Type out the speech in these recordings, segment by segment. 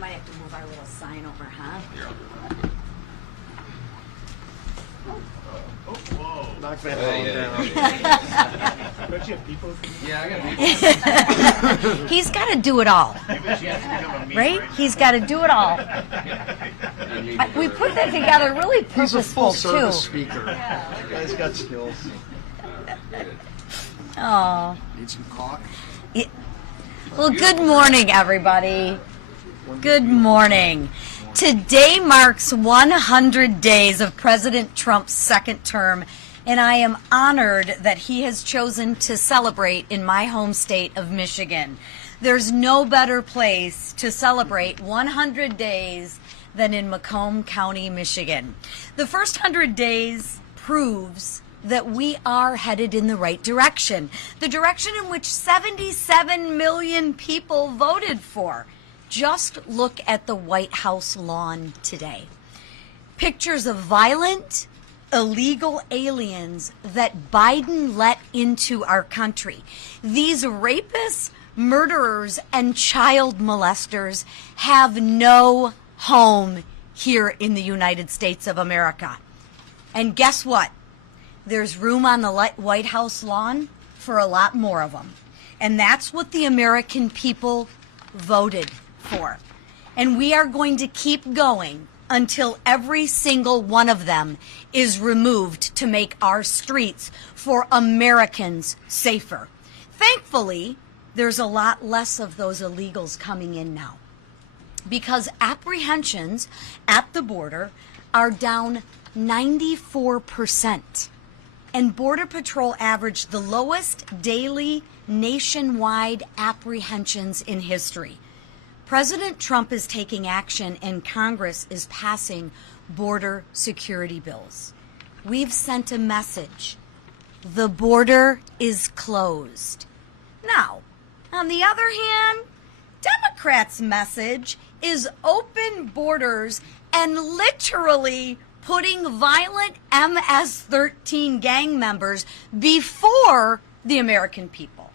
might have to move our little sign over, huh? Oh, whoa. Knock that down. Don't you have people? Yeah, I got people. He's got to do it all, right? He's got to do it all. We put that together really He's a purposeful, full-service too. speaker. That guy's got skills. Oh. Need some coffee? Yeah. Well, good morning, everybody. Good morning. Today marks 100 days of President Trump's second term, and I am honored that he has chosen to celebrate in my home state of Michigan. There's no better place to celebrate 100 days than in Macomb County, Michigan. The first 100 days proves that we are headed in the right direction, the direction in which 77 million people voted for. Just look at the White House lawn today. Pictures of violent, illegal aliens that Biden let into our country. These rapists, murderers, and child molesters have no home here in the United States of America. And guess what? There's room on the White House lawn for a lot more of them. And that's what the American people voted for. And we are going to keep going until every single one of them is removed to make our streets for Americans safer. Thankfully, there's a lot less of those illegals coming in now, because apprehensions at the border are down 94%. And Border Patrol averaged the lowest daily nationwide apprehensions in history. President Trump is taking action and Congress is passing border security bills. We've sent a message. The border is closed. Now, on the other hand, Democrats' message is open borders and literally putting violent MS-13 gang members before the American people.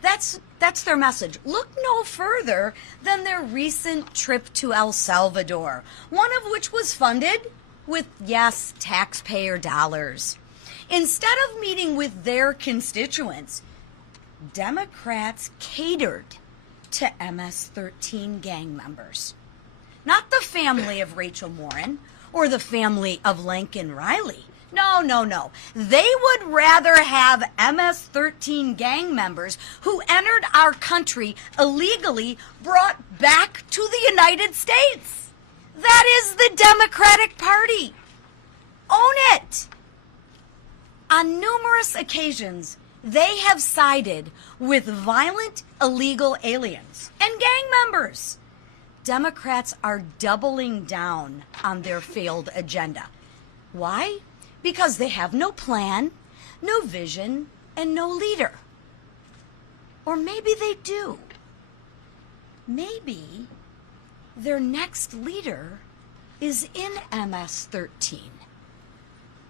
That's their message. Look no further than their recent trip to El Salvador, one of which was funded with, yes, taxpayer dollars. Instead of meeting with their constituents, Democrats catered to MS-13 gang members. Not the family of Rachel Warren or the family of Lincoln Riley. No. They would rather have MS-13 gang members who entered our country illegally brought back to the United States. That is the Democratic Party. Own it. On numerous occasions, they have sided with violent illegal aliens and gang members. Democrats are doubling down on their failed agenda. Why? Because they have no plan, no vision, and no leader. Or maybe they do. Maybe their next leader is in MS-13.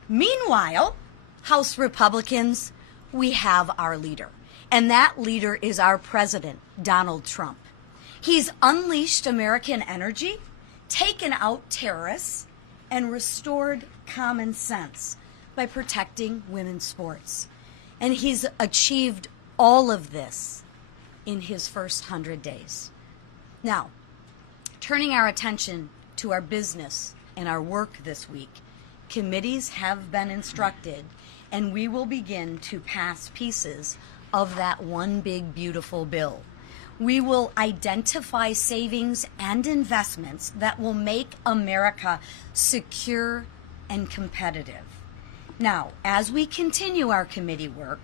Meanwhile, House Republicans, we have our leader. And that leader is our president, Donald Trump. He's unleashed American energy, taken out terrorists, and restored common sense by protecting women's sports. And he's achieved all of this in his first 100 days. Now, turning our attention to our business and our work this week, committees have been instructed, and we will begin to pass pieces of that one big, beautiful bill. We will identify savings and investments that will make America secure and competitive. Now, as we continue our committee work,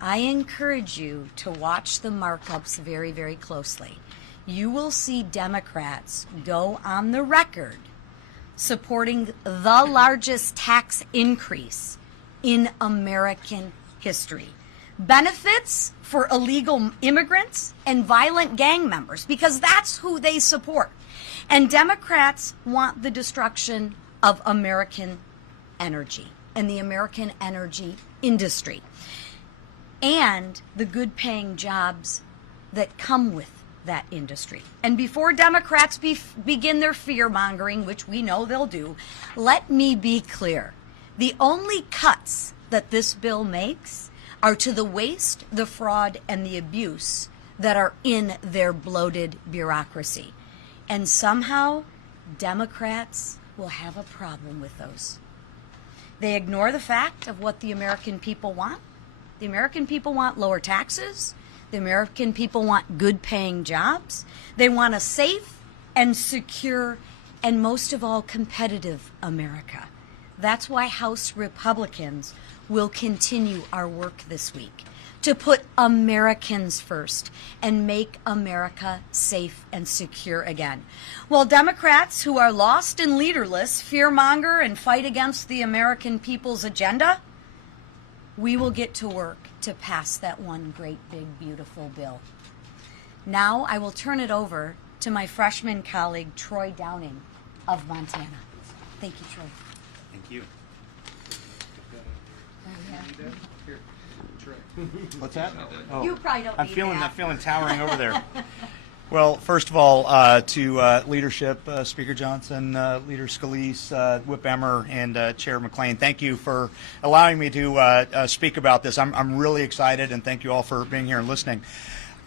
I encourage you to watch the markups very, very closely. You will see Democrats go on the record supporting the largest tax increase in American history. Benefits for illegal immigrants and violent gang members, because that's who they support. And Democrats want the destruction of American energy and the American energy industry and the good paying jobs that come with that industry. And before Democrats begin their fear-mongering, which we know they'll do, let me be clear. The only cuts that this bill makes are to the waste, the fraud, and the abuse that are in their bloated bureaucracy. And somehow, Democrats will have a problem with those. They ignore the fact of what the American people want. The American people want lower taxes. The American people want good-paying jobs. They want a safe and secure and, most of all, competitive America. That's why House Republicans will continue our work this week to put Americans first and make America safe and secure again. While Democrats who are lost and leaderless fearmonger and fight against the American people's agenda, we will get to work to pass that one great, big, beautiful bill. Now I will turn it over to my freshman colleague, Troy Downing of Montana. Thank you, Troy. Thank you. What's that? Oh. You probably don't I'm need feeling that. towering over there. Well, first of all, to leadership, Speaker Johnson, Leader Scalise, Whip Emmer, and Chair McLean, thank you for allowing me to speak about this. I'm really excited, and thank you all for being here and listening.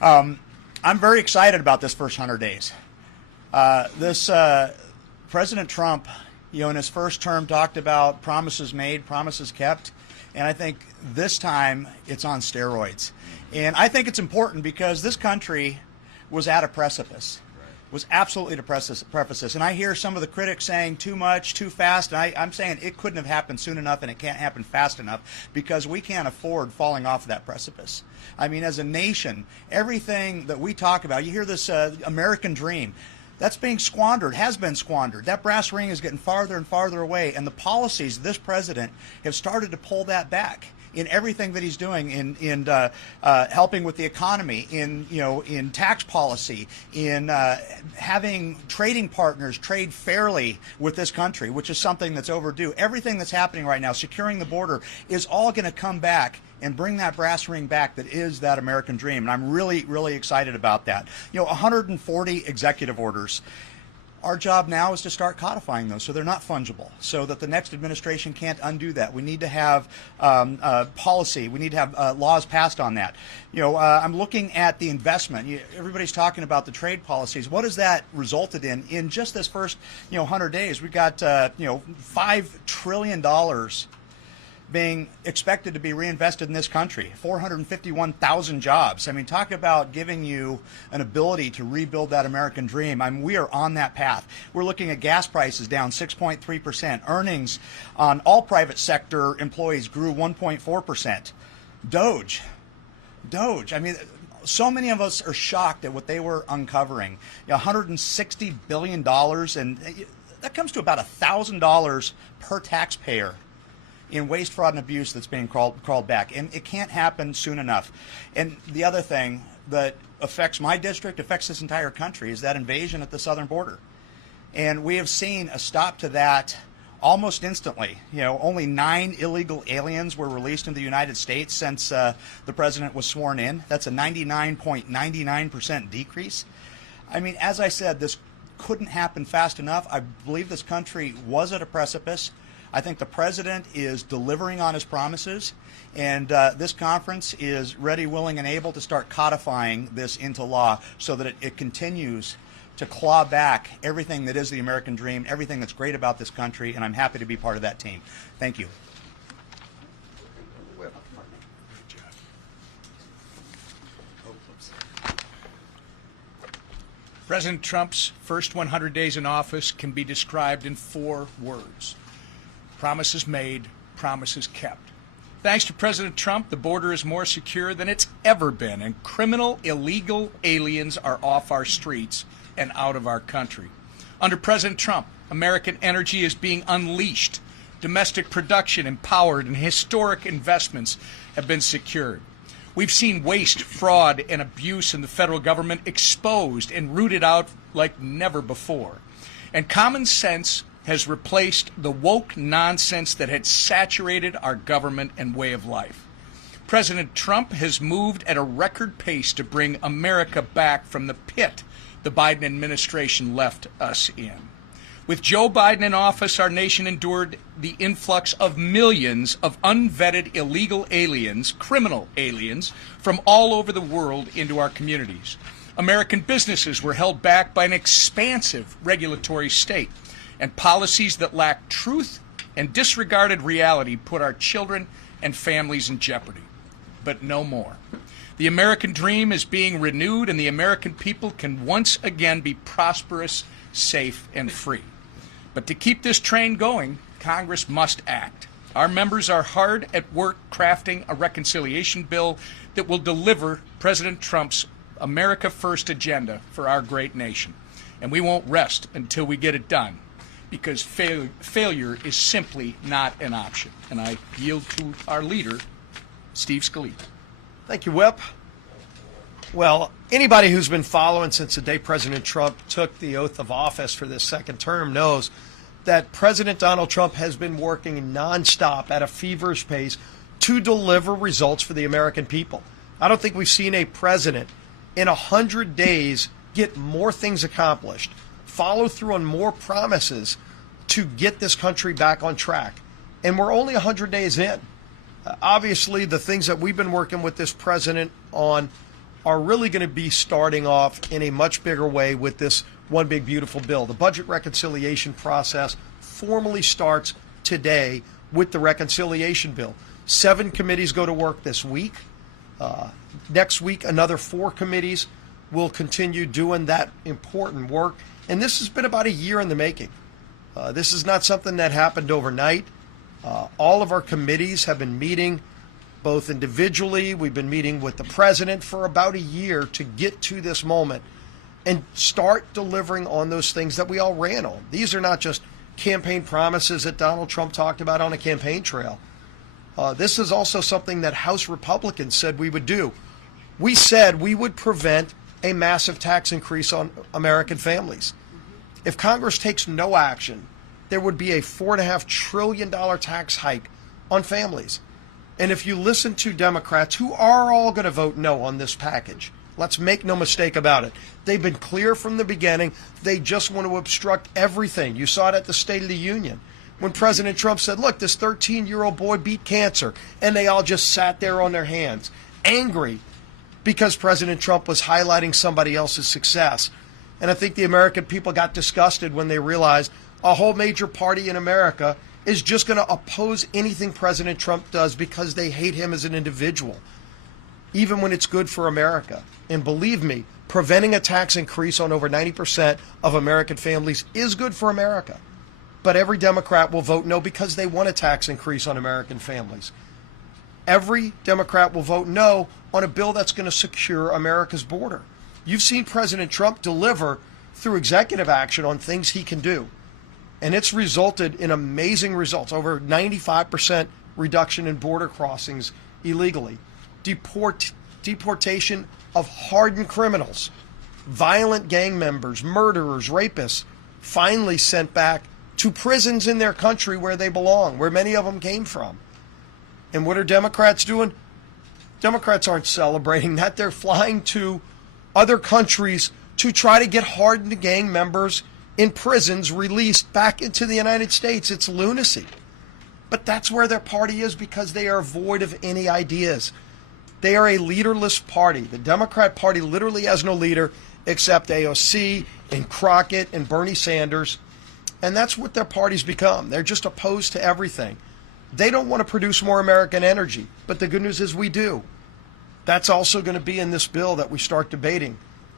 I'm very excited about this first 100 days. President Trump, in his first term talked about promises made, promises kept, and I think this time it's on steroids. And I think it's important because this country was at a precipice, was absolutely at a precipice. And I hear some of the critics saying too much, too fast, and I'm saying it couldn't have happened soon enough and it can't happen fast enough because we can't afford falling off of that precipice. I mean, as a nation, everything that we talk about, you hear this American dream, that's being squandered, has been squandered. That brass ring is getting farther and farther away, and the policies of this president have started to pull that back in everything that he's doing, in helping with the economy, in tax policy, in having trading partners trade fairly with this country, which is something that's overdue. Everything that's happening right now, securing the border, is all going to come back and bring that brass ring back that is that American dream. And I'm really, really excited about that. 140 executive orders. Our job now is to start codifying those so they're not fungible, so that the next administration can't undo that. We need to have policy. We need to have laws passed on that. I'm looking at the investment. Everybody's talking about the trade policies. What has that resulted in? In just this first 100 days, we got $5 trillion being expected to be reinvested in this country, 451,000 jobs. I mean, talk about giving you an ability to rebuild that American dream. I mean, we are on that path. We're looking at gas prices down 6.3%. Earnings on all private sector employees grew 1.4%. Doge. I mean, so many of us are shocked at what they were uncovering. $160 billion, and that comes to about $1,000 per taxpayer in waste, fraud, and abuse that's being crawled back. And it can't happen soon enough. And the other thing that affects my district, affects this entire country, is that invasion at the southern border. And we have seen a stop to that almost instantly. Only 9 illegal aliens were released in the United States since the president was sworn in. That's a 99.99% decrease. I mean, as I said, this couldn't happen fast enough. I believe this country was at a precipice. I think the president is delivering on his promises, and this conference is ready, willing, and able to start codifying this into law so that it continues to claw back everything that is the American dream, everything that's great about this country, and I'm happy to be part of that team. Thank you. President Trump's first 100 days in office can be described in 4 words. Promises made, promises kept. Thanks to President Trump, the border is more secure than it's ever been, and criminal, illegal aliens are off our streets and out of our country. Under President Trump, American energy is being unleashed. Domestic production empowered, and historic investments have been secured. We've seen waste, fraud, and abuse in the federal government exposed and rooted out like never before. And common sense has replaced the woke nonsense that had saturated our government and way of life. President Trump has moved at a record pace to bring America back from the pit the Biden administration left us in. With Joe Biden in office, our nation endured the influx of millions of unvetted illegal aliens, criminal aliens, from all over the world into our communities. American businesses were held back by an expansive regulatory state, and policies that lacked truth and disregarded reality put our children and families in jeopardy. But no more. The American dream is being renewed, and the American people can once again be prosperous, safe, and free. But to keep this train going, Congress must act. Our members are hard at work crafting a reconciliation bill that will deliver President Trump's America First agenda for our great nation. And we won't rest until we get it done, because failure is simply not an option. And I yield to our leader, Steve Scalise. Thank you, Whip. Well, anybody who's been following since the day President Trump took the oath of office for this second term knows that President Donald Trump has been working nonstop at a feverish pace to deliver results for the American people. I don't think we've seen a president in 100 days get more things accomplished, follow through on more promises to get this country back on track. And we're only 100 days in. Obviously, the things that we've been working with this president on are really going to be starting off in a much bigger way with this one big beautiful bill. The budget reconciliation process formally starts today with the reconciliation bill. 7 committees go to work this week. Next week, another 4 committees will continue doing that important work. And this has been about a year in the making. This is not something that happened overnight. All of our committees have been meeting both individually. We've been meeting with the president for about a year to get to this moment and start delivering on those things that we all ran on. These are not just campaign promises that Donald Trump talked about on a campaign trail. This is also something that House Republicans said we would do. We said we would prevent a massive tax increase on American families. If Congress takes no action, there would be a $4.5 trillion tax hike on families. And if you listen to Democrats, who are all going to vote no on this package, let's make no mistake about it. They've been clear from the beginning. They just want to obstruct everything. You saw it at the State of the Union when President Trump said, look, this 13-year-old boy beat cancer. And they all just sat there on their hands, angry because President Trump was highlighting somebody else's success. And I think the American people got disgusted when they realized a whole major party in America is just going to oppose anything President Trump does because they hate him as an individual, even when it's good for America. And believe me, preventing a tax increase on over 90% of American families is good for America. But every Democrat will vote no because they want a tax increase on American families. Every Democrat will vote no on a bill that's going to secure America's border. You've seen President Trump deliver through executive action on things he can do. And it's resulted in amazing results, over 95% reduction in border crossings illegally, deportation of hardened criminals, violent gang members, murderers, rapists, finally sent back to prisons in their country where they belong, where many of them came from. And what are Democrats doing? Democrats aren't celebrating that. They're flying to other countries to try to get hardened gang members in prisons released back into the United States. It's lunacy. But that's where their party is because they are void of any ideas. They are a leaderless party. The Democrat Party literally has no leader except AOC and Crockett and Bernie Sanders. And that's what their party's become. They're just opposed to everything. They don't want to produce more American energy. But the good news is we do. That's also going to be in this bill that we start debating,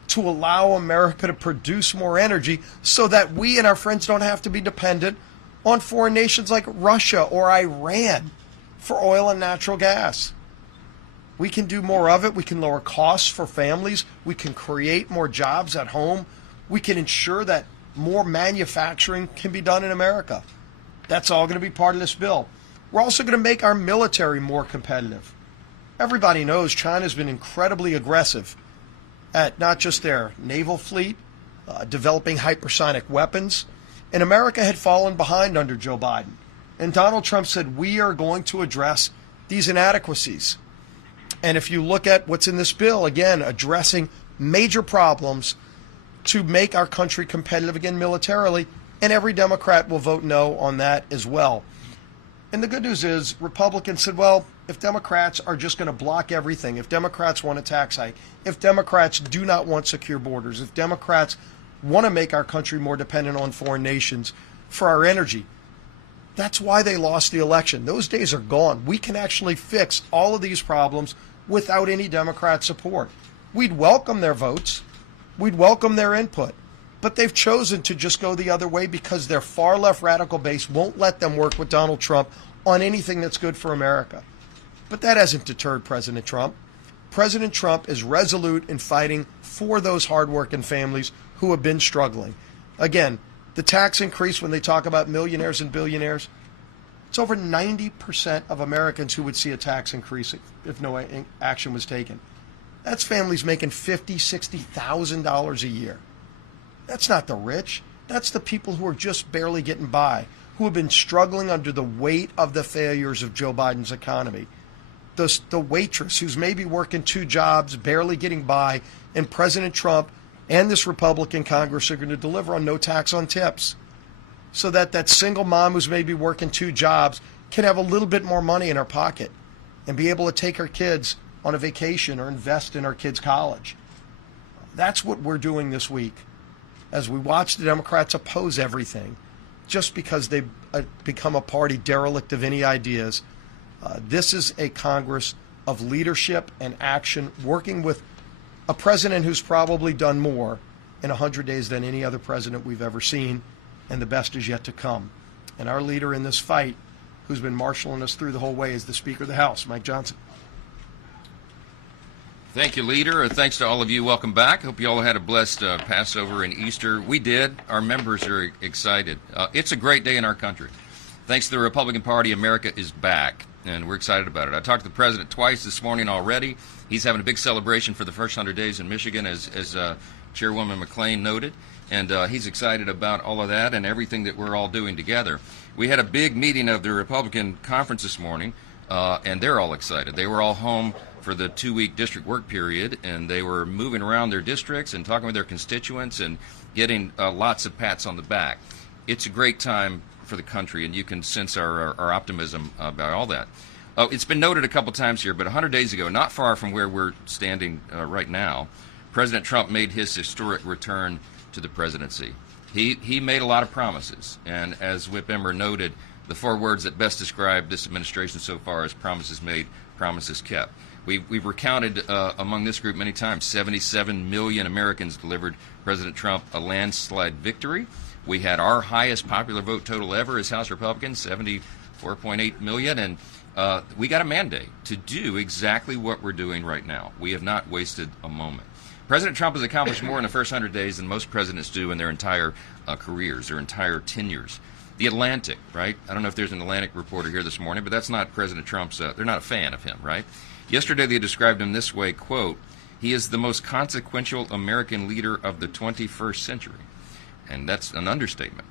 to allow America to produce more energy so that we and our friends don't have to be dependent on foreign nations like Russia or Iran for oil and natural gas. We can do more of it. We can lower costs for families. We can create more jobs at home. We can ensure that more manufacturing can be done in America. That's all going to be part of this bill. We're also going to make our military more competitive. Everybody knows China's been incredibly aggressive at not just their naval fleet, developing hypersonic weapons. And America had fallen behind under Joe Biden. And Donald Trump said, we are going to address these inadequacies. And if you look at what's in this bill, again, addressing major problems to make our country competitive again militarily, and every Democrat will vote no on that as well. And the good news is Republicans said, well, if Democrats are just going to block everything, if Democrats want a tax hike, if Democrats do not want secure borders, if Democrats want to make our country more dependent on foreign nations for our energy, that's why they lost the election. Those days are gone. We can actually fix all of these problems without any Democrat support. We'd welcome their votes. We'd welcome their input. But they've chosen to just go the other way because their far left radical base won't let them work with Donald Trump on anything that's good for America. But that hasn't deterred President Trump. President Trump is resolute in fighting for those hardworking families who have been struggling. Again, the tax increase, when they talk about millionaires and billionaires, it's over 90% of Americans who would see a tax increase if no action was taken. That's families making $50,000, $60,000 a year. That's not the rich. That's the people who are just barely getting by, who have been struggling under the weight of the failures of Joe Biden's economy. The waitress who's maybe working 2 jobs, barely getting by, and President Trump and this Republican Congress are going to deliver on no tax on tips, so that that single mom who's maybe working 2 jobs can have a little bit more money in her pocket and be able to take her kids on a vacation or invest in our kids' college. That's what we're doing this week as we watch the Democrats oppose everything just because they've become a party derelict of any ideas. This is a Congress of leadership and action, working with a president who's probably done more in 100 days than any other president we've ever seen, and the best is yet to come. And our leader in this fight, who's been marshaling us through the whole way, is the Speaker of the House, Mike Johnson. Thank you, Leader. Thanks to all of you. Welcome back. Hope you all had a blessed Passover and Easter. We did. Our members are excited. It's a great day in our country. Thanks to the Republican Party, America is back, and we're excited about it. I talked to the President twice this morning already. He's having a big celebration for the first 100 days in Michigan, as Chairwoman McClain noted, and he's excited about all of that and everything that we're all doing together. We had a big meeting of the Republican conference this morning, and they're all excited. They were all home for the 2-week district work period, and they were moving around their districts and talking with their constituents and getting lots of pats on the back. It's a great time for the country, and you can sense our optimism about all that. It's been noted a couple times here, but 100 days ago, not far from where we're standing right now, President Trump made his historic return to the presidency. He made a lot of promises, and as Whip Emmer noted, the 4 words that best describe this administration so far is promises made, promises kept. We've recounted among this group many times, 77 million Americans delivered President Trump a landslide victory. We had our highest popular vote total ever as House Republicans, 74.8 million, and we got a mandate to do exactly what we're doing right now. We have not wasted a moment. President Trump has accomplished more in the first 100 days than most presidents do in their entire careers, their entire tenures. The Atlantic, right? I don't know if there's an Atlantic reporter here this morning, but that's not President Trump's, they're not a fan of him, right? Yesterday they described him this way, quote, "He is the most consequential American leader of the 21st century." And that's an understatement.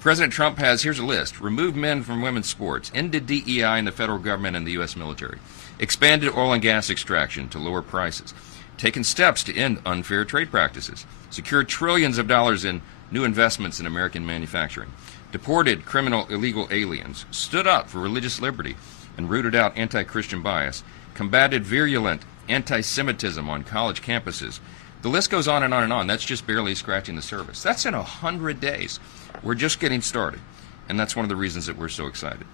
President Trump has, here's a list, removed men from women's sports, ended DEI in the federal government and the U.S. military, expanded oil and gas extraction to lower prices, taken steps to end unfair trade practices, secured trillions of dollars in new investments in American manufacturing, deported criminal illegal aliens, stood up for religious liberty and rooted out anti-Christian bias, combated virulent anti-Semitism on college campuses. The list goes on and on and on. That's just barely scratching the surface. That's in 100 days. We're just getting started, and that's one of the reasons that we're so excited.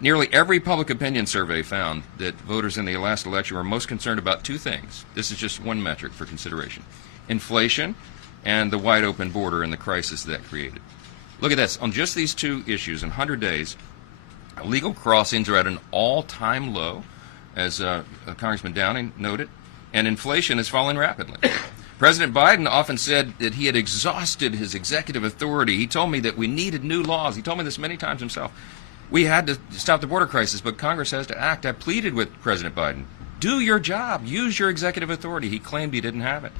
Nearly every public opinion survey found that voters in the last election were most concerned about 2 things. This is just one metric for consideration: inflation and the wide open border and the crisis that created. Look at this. On just these 2 issues, in 100 days, illegal crossings are at an all-time low, as Congressman Downing noted, and inflation is falling rapidly. President Biden often said that he had exhausted his executive authority. He told me that we needed new laws. He told me this many times himself. We had to stop the border crisis, but Congress has to act. I pleaded with President Biden, do your job, use your executive authority. He claimed he didn't have it.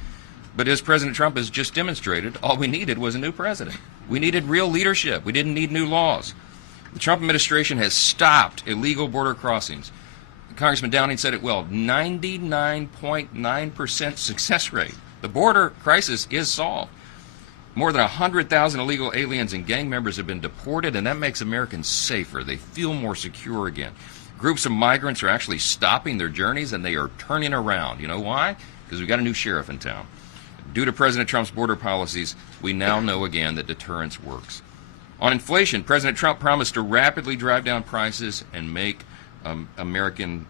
But as President Trump has just demonstrated, all we needed was a new president. We needed real leadership. We didn't need new laws. The Trump administration has stopped illegal border crossings Congressman Downing said it well, 99.9% success rate. The border crisis is solved. More than 100,000 illegal aliens and gang members have been deported, and that makes Americans safer. They feel more secure again. Groups of migrants are actually stopping their journeys, and they are turning around. You know why? Because we've got a new sheriff in town. Due to President Trump's border policies, we now know again that deterrence works. On inflation, President Trump promised to rapidly drive down prices and make American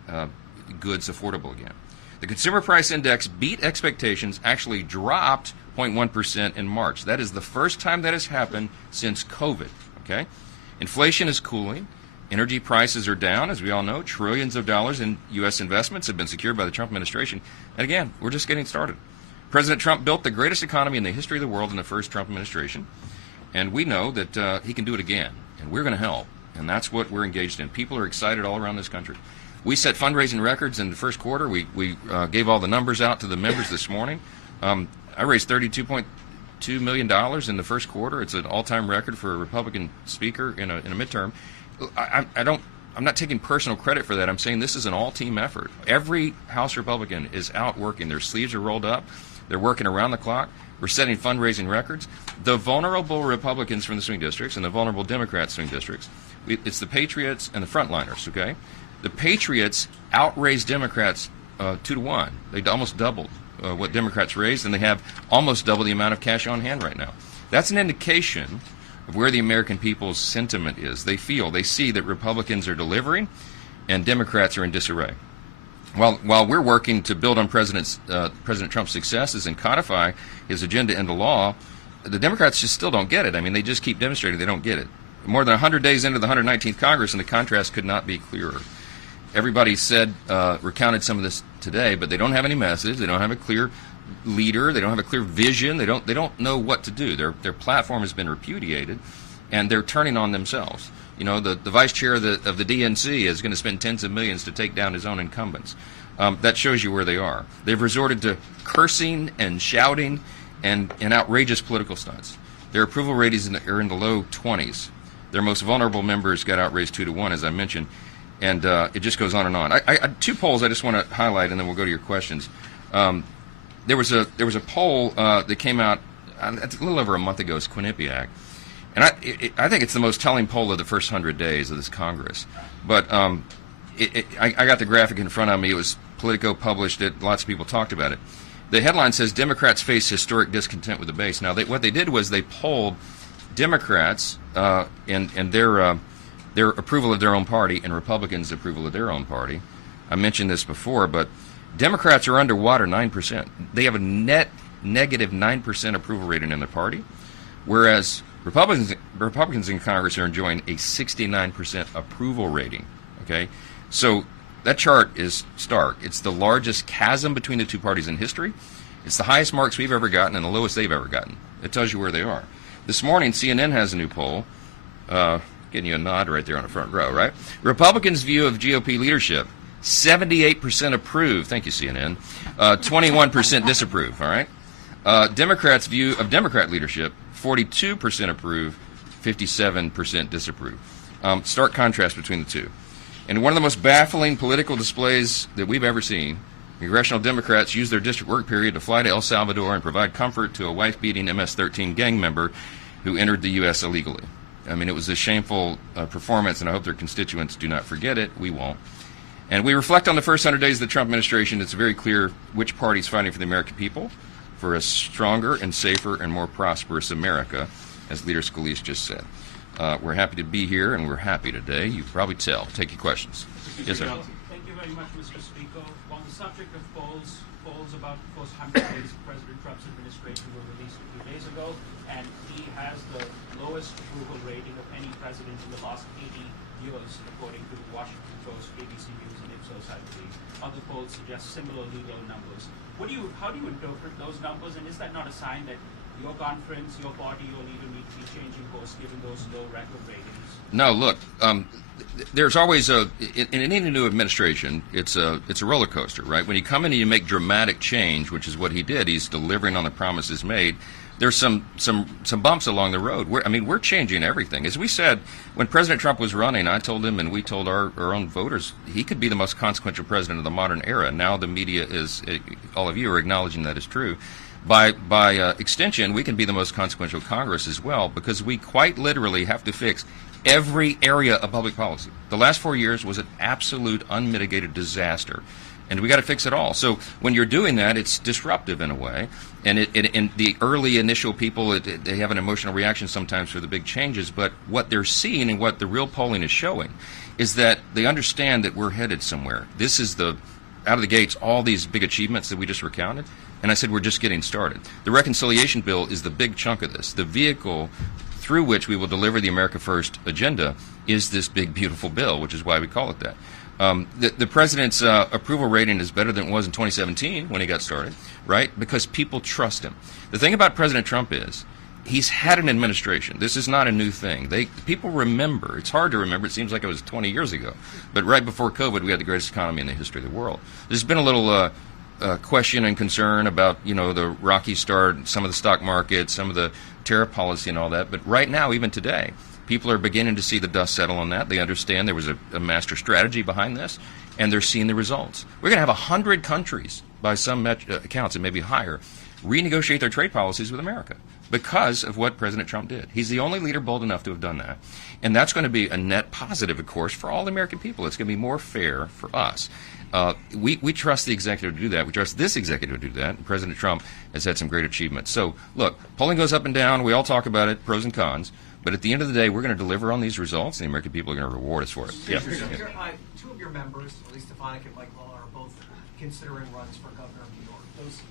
goods affordable again. The Consumer Price Index beat expectations, actually dropped 0.1% in March. That is the first time that has happened since COVID. Okay? Inflation is cooling. Energy prices are down, as we all know. Trillions of dollars in U.S. investments have been secured by the Trump administration. And again, we're just getting started. President Trump built the greatest economy in the history of the world in the first Trump administration. And we know that he can do it again. And we're going to help. And that's what we're engaged in. People are excited all around this country. We set fundraising records in the first quarter. We gave all the numbers out to the members this morning. I raised $32.2 million in the first quarter. It's an all-time record for a Republican speaker in a midterm. I'm not taking personal credit for that. I'm saying this is an all-team effort. Every House Republican is out working. Their sleeves are rolled up. They're working around the clock. We're setting fundraising records. The vulnerable Republicans from the swing districts and the vulnerable Democrat swing districts, it's the Patriots and the frontliners, okay? The Patriots outraised Democrats 2-1. They almost doubled what Democrats raised, and they have almost double the amount of cash on hand right now. That's an indication of where the American people's sentiment is. They see that Republicans are delivering and Democrats are in disarray. While we're working to build on President Trump's successes and codify his agenda into law, the Democrats just still don't get it. I mean, they just keep demonstrating they don't get it. More than 100 days into the 119th Congress, and the contrast could not be clearer. Everybody said, recounted some of this today, but they don't have any message. They don't have a clear leader. They don't have a clear vision. They don't know what to do. Their platform has been repudiated, and they're turning on themselves. You know, the vice chair of the DNC is going to spend tens of millions to take down his own incumbents. That shows you where they are. They've resorted to cursing and shouting and outrageous political stunts. Their approval ratings are in the low 20s. Their most vulnerable members got outraised 2-1, as I mentioned, and it just goes on and on. Two polls I just want to highlight, and then we'll go to your questions. There was a poll that came out a little over a month ago. It's Quinnipiac. And I think it's the most telling poll of the first 100 days of this Congress. But I got the graphic in front of me. It was Politico published it. Lots of people talked about it. The headline says, Democrats face historic discontent with the base. Now, what they did was they polled Democrats and their approval of their own party and Republicans' approval of their own party. I mentioned this before, but Democrats are underwater 9%. They have a net negative 9% approval rating in their party, whereas Republicans in Congress are enjoying a 69% approval rating. Okay, so that chart is stark. It's the largest chasm between the two parties in history. It's the highest marks we've ever gotten and the lowest they've ever gotten. It tells you where they are. This morning, CNN has a new poll. Getting you a nod right there on the front row, right? Republicans' view of GOP leadership, 78% approve. Thank you, CNN. 21% disapprove, all right? Democrats' view of Democrat leadership, 42% approve, 57% disapprove. Stark contrast between the two. And one of the most baffling political displays that we've ever seen, congressional Democrats used their district work period to fly to El Salvador and provide comfort to a wife-beating MS-13 gang member who entered the U.S. illegally. I mean, it was a shameful performance, and I hope their constituents do not forget it. We won't. And we reflect on the first 100 days of the Trump administration. It's very clear which party is fighting for the American people, for a stronger and safer and more prosperous America, as Leader Scalise just said. We're happy to be here, and we're happy today. You can probably tell. Take your questions. Yes, sir. Thank you very much, Mr. Speaker. On the subject of polls about the first 100 days of President Trump's administration were released a few days ago, and he has the lowest approval rating of any president in the last 80 years, according to Washington Post, ABC News, and Ipsos, I believe. Other polls suggest similarly low numbers. How do you interpret those numbers, and is that not a sign that your conference, your party, your leader need to be changing course given those low record ratings? No, look, there's always in any new administration, it's a roller coaster, right? When you come in and you make dramatic change, which is what he did, he's delivering on the promises made. there's some bumps along the road. We're changing everything. As we said, when President Trump was running, I told him and we told our own voters he could be the most consequential president of the modern era. Now the media is, all of you are acknowledging that is true. By extension, we can be the most consequential Congress as well, because we quite literally have to fix every area of public policy. The last 4 years was an absolute unmitigated disaster, and we got to fix it all. So when you're doing that, it's disruptive in a way, and and the early initial people, they have an emotional reaction sometimes for the big changes, but what they're seeing and what the real polling is showing is that they understand that we're headed somewhere. This is out of the gates, all these big achievements that we just recounted, and I said we're just getting started. The reconciliation bill is the big chunk of this. The vehicle through which we will deliver the America First agenda is this big, beautiful bill, which is why we call it that. The president's approval rating is better than it was in 2017 when he got started, right? Because people trust him. The thing about President Trump is he's had an administration. This is not a new thing. People remember. It's hard to remember. It seems like it was 20 years ago. But right before COVID, we had the greatest economy in the history of the world. There's been a little question and concern about, the rocky start, some of the stock market, some of the tariff policy and all that. But right now, even today, people are beginning to see the dust settle on that. They understand there was a master strategy behind this, and they're seeing the results. We're going to have 100 countries, by some accounts, and maybe higher, renegotiate their trade policies with America because of what President Trump did. He's the only leader bold enough to have done that. And that's going to be a net positive, of course, for all the American people. It's going to be more fair for us. We trust the executive to do that. We trust this executive to do that. And President Trump has had some great achievements. So, look, polling goes up and down. We all talk about it, pros and cons. But at the end of the day, we're going to deliver on these results, and the American people are going to reward us for it. Yeah. Two of your members, Elise Stefanik and Mike Lawler, are both considering runs for governor of New York. Those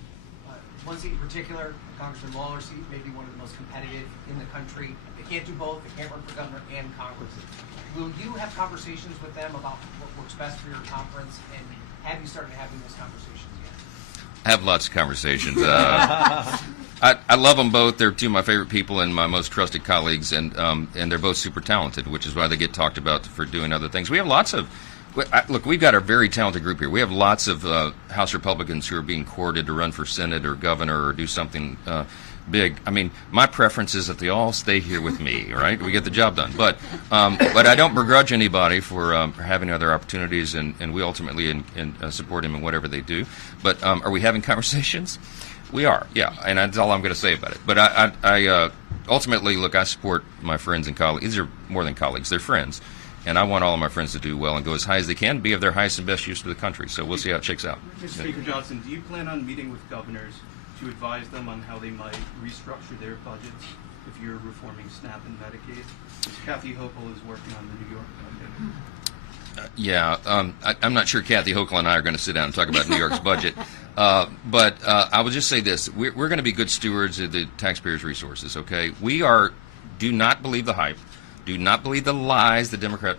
one seat in particular, Congressman Lawler's seat, may be one of the most competitive in the country. They can't do both. They can't run for governor and Congress. Will you have conversations with them about what works best for your conference, and have you started having those conversations yet? I have lots of conversations. I love them both. They're two of my favorite people and my most trusted colleagues, and they're both super talented, which is why they get talked about for doing other things. We have lots of look, we've got a very talented group here. We have lots of House Republicans who are being courted to run for Senate or governor or do something big. I mean, my preference is that they all stay here with me, right? We get the job done. But I don't begrudge anybody for having other opportunities, and we ultimately support them in whatever they do. But are we having conversations? We are, yeah, and that's all I'm going to say about it. But I ultimately, look, I support my friends and colleagues. These are more than colleagues; they're friends, and I want all of my friends to do well and go as high as they can, be of their highest and best use to the country. So we'll see how it shakes out. Mr. Speaker Johnson, do you plan on meeting with governors to advise them on how they might restructure their budgets if you're reforming SNAP and Medicaid? Kathy Hochul is working on the New York budget. I'm not sure Kathy Hochul and I are going to sit down and talk about New York's budget. But I will just say this. We're going to be good stewards of the taxpayers' resources, okay? Do not believe the hype. Do not believe the lies the Democrat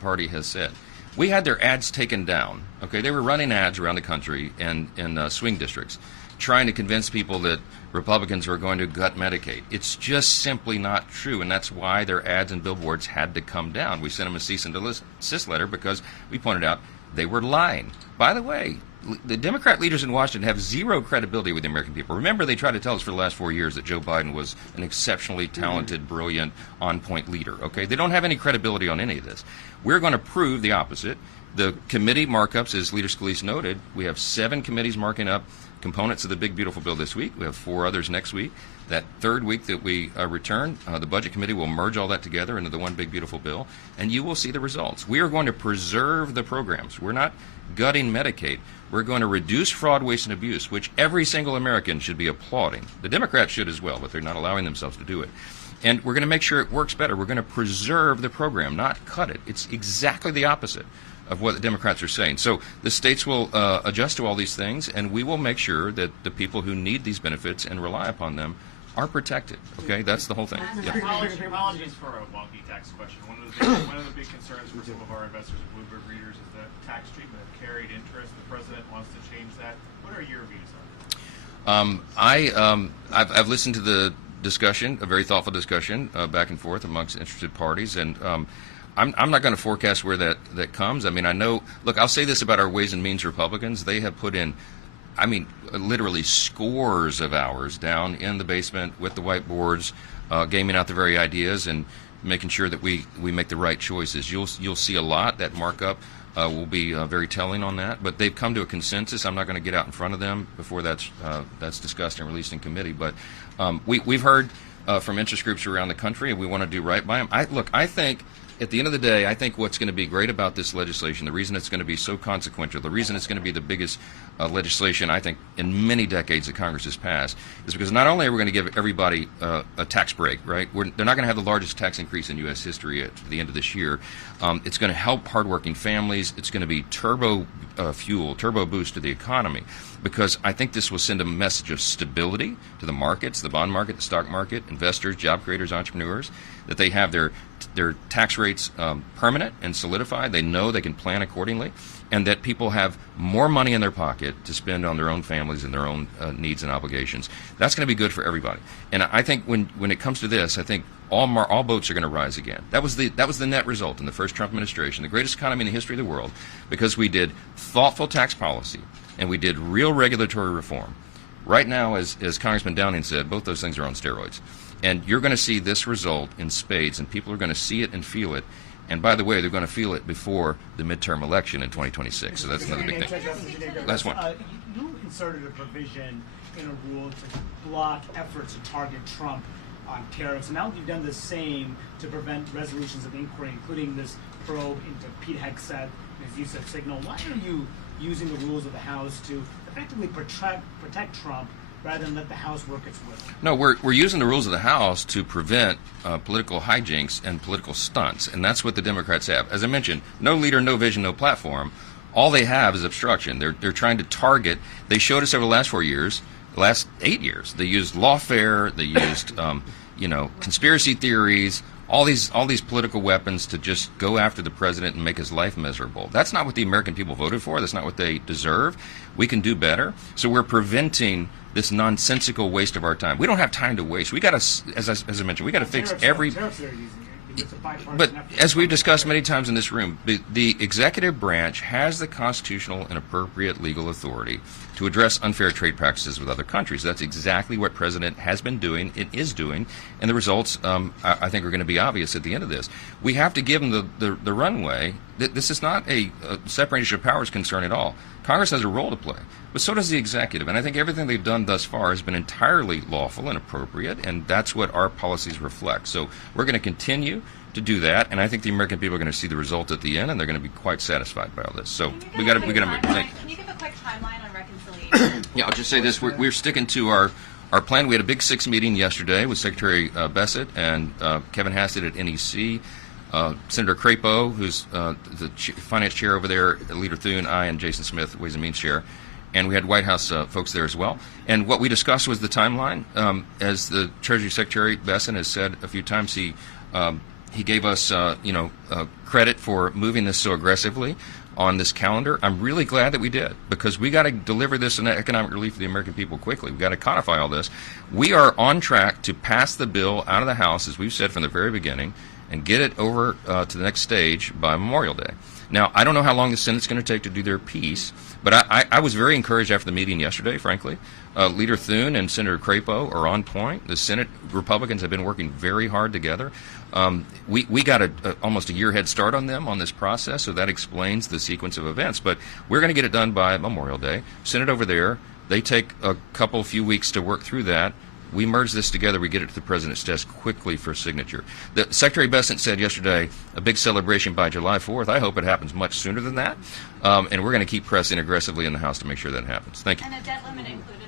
Party has said. We had their ads taken down, okay? They were running ads around the country and in swing districts trying to convince people that Republicans were going to gut Medicaid. It's just simply not true, and that's why their ads and billboards had to come down. We sent them a cease and desist letter because we pointed out they were lying. By the way, the Democrat leaders in Washington have zero credibility with the American people. Remember, they tried to tell us for the last 4 years that Joe Biden was an exceptionally talented, brilliant, on-point leader, okay? They don't have any credibility on any of this. We're going to prove the opposite. The committee markups, as Leader Scalise noted, we have 7 committees marking up components of the big, beautiful bill this week. We have 4 others next week. That third week that we return, the Budget Committee will merge all that together into the one big, beautiful bill, and you will see the results. We are going to preserve the programs. We're not gutting Medicaid. We're going to reduce fraud, waste, and abuse, which every single American should be applauding. The Democrats should as well, but they're not allowing themselves to do it. And we're going to make sure it works better. We're going to preserve the program, not cut it. It's exactly the opposite of what the Democrats are saying. So the states will adjust to all these things, and we will make sure that the people who need these benefits and rely upon them are protected. Okay, that's the whole thing. Yeah. Apologies for a wonky tax question. One of the big concerns for some of our investors and Bloomberg readers is the tax treatment of carried interest. The president wants to change that. What are your views on that? I've listened to the discussion, a very thoughtful discussion back and forth amongst interested parties, and I'm not going to forecast where that comes. I mean, I know. Look, I'll say this about our Ways and Means Republicans: they have put in I mean, literally scores of hours down in the basement with the whiteboards, gaming out the very ideas and making sure that we make the right choices. You'll see a lot. That markup will be very telling on that. But they've come to a consensus. I'm not going to get out in front of them before that's discussed and released in committee. But we've heard from interest groups around the country, and we want to do right by them. I think at the end of the day, I think what's going to be great about this legislation, the reason it's going to be so consequential, the reason it's going to be the biggest legislation, I think, in many decades that Congress has passed, is because not only are we going to give everybody a tax break, right? They're not going to have the largest tax increase in U.S. history at the end of this year. It's going to help hardworking families. It's going to be turbo boost to the economy, because I think this will send a message of stability to the markets, the bond market, the stock market, investors, job creators, entrepreneurs, that they have their tax rates permanent and solidified. They know they can plan accordingly, and that people have more money in their pocket to spend on their own families and their own needs and obligations. That's going to be good for everybody. And I think when it comes to this, I think all boats are going to rise again. That was the net result in the first Trump administration, the greatest economy in the history of the world, because we did thoughtful tax policy and we did real regulatory reform. Right now, as Congressman Downing said, both those things are on steroids. And you're going to see this result in spades, and people are going to see it and feel it. And by the way, they're going to feel it before the midterm election in 2026. So that's another big thing. Last one. You inserted a provision in a rule to block efforts to target Trump on tariffs. And now you've done the same to prevent resolutions of inquiry, including this probe into Pete Hegseth and his use of Signal. Why are you using the rules of the House to effectively protect Trump rather than let the House work its will? No, we're using the rules of the House to prevent political hijinks and political stunts, and that's what the Democrats have. As I mentioned, no leader, no vision, no platform. All they have is obstruction. They're trying to target. They showed us over the last 4 years, the last 8 years. They used lawfare. They used conspiracy theories. All these political weapons to just go after the president and make his life miserable. That's not what the American people voted for. That's not what they deserve. We can do better. So we're preventing this nonsensical waste of our time. We don't have time to waste. We got to, as I mentioned, we got to fix every. But as we've discussed many times in this room, the executive branch has the constitutional and appropriate legal authority to address unfair trade practices with other countries. That's exactly what President has been doing, it is doing, and the results, I think, are going to be obvious at the end of this. We have to give them the runway. This is not a separation of powers concern at all. Congress has a role to play, but so does the executive, and I think everything they've done thus far has been entirely lawful and appropriate, and that's what our policies reflect. So we're going to continue to do that, and I think the American people are going to see the result at the end, and they're going to be quite satisfied by all this. So we got to move. Can you give a quick timeline on reconciliation? Yeah, I'll just say this: we're sticking to our plan. We had a Big Six meeting yesterday with Secretary Bessent and Kevin Hassett at NEC. Senator Crapo, who's the finance chair over there, Leader Thune, I, and Jason Smith, Ways and Means chair. And we had White House folks there as well. And what we discussed was the timeline. As the Treasury Secretary Bessent has said a few times, he gave us credit for moving this so aggressively on this calendar. I'm really glad that we did, because we got to deliver this in economic relief to the American people quickly. We've got to codify all this. We are on track to pass the bill out of the House, as we've said from the very beginning, and get it over to the next stage by Memorial Day. Now, I don't know how long the Senate's going to take to do their piece, but I was very encouraged after the meeting yesterday, frankly. Leader Thune and Senator Crapo are on point. The Senate Republicans have been working very hard together. We got almost a year head start on them on this process, so that explains the sequence of events. But we're going to get it done by Memorial Day. Senate over there, they take a few weeks to work through that. We merge this together. We get it to the president's desk quickly for signature. The Secretary Bessent said yesterday a big celebration by July 4th. I hope it happens much sooner than that. And we're going to keep pressing aggressively in the House to make sure that happens. Thank you. And a debt limit included.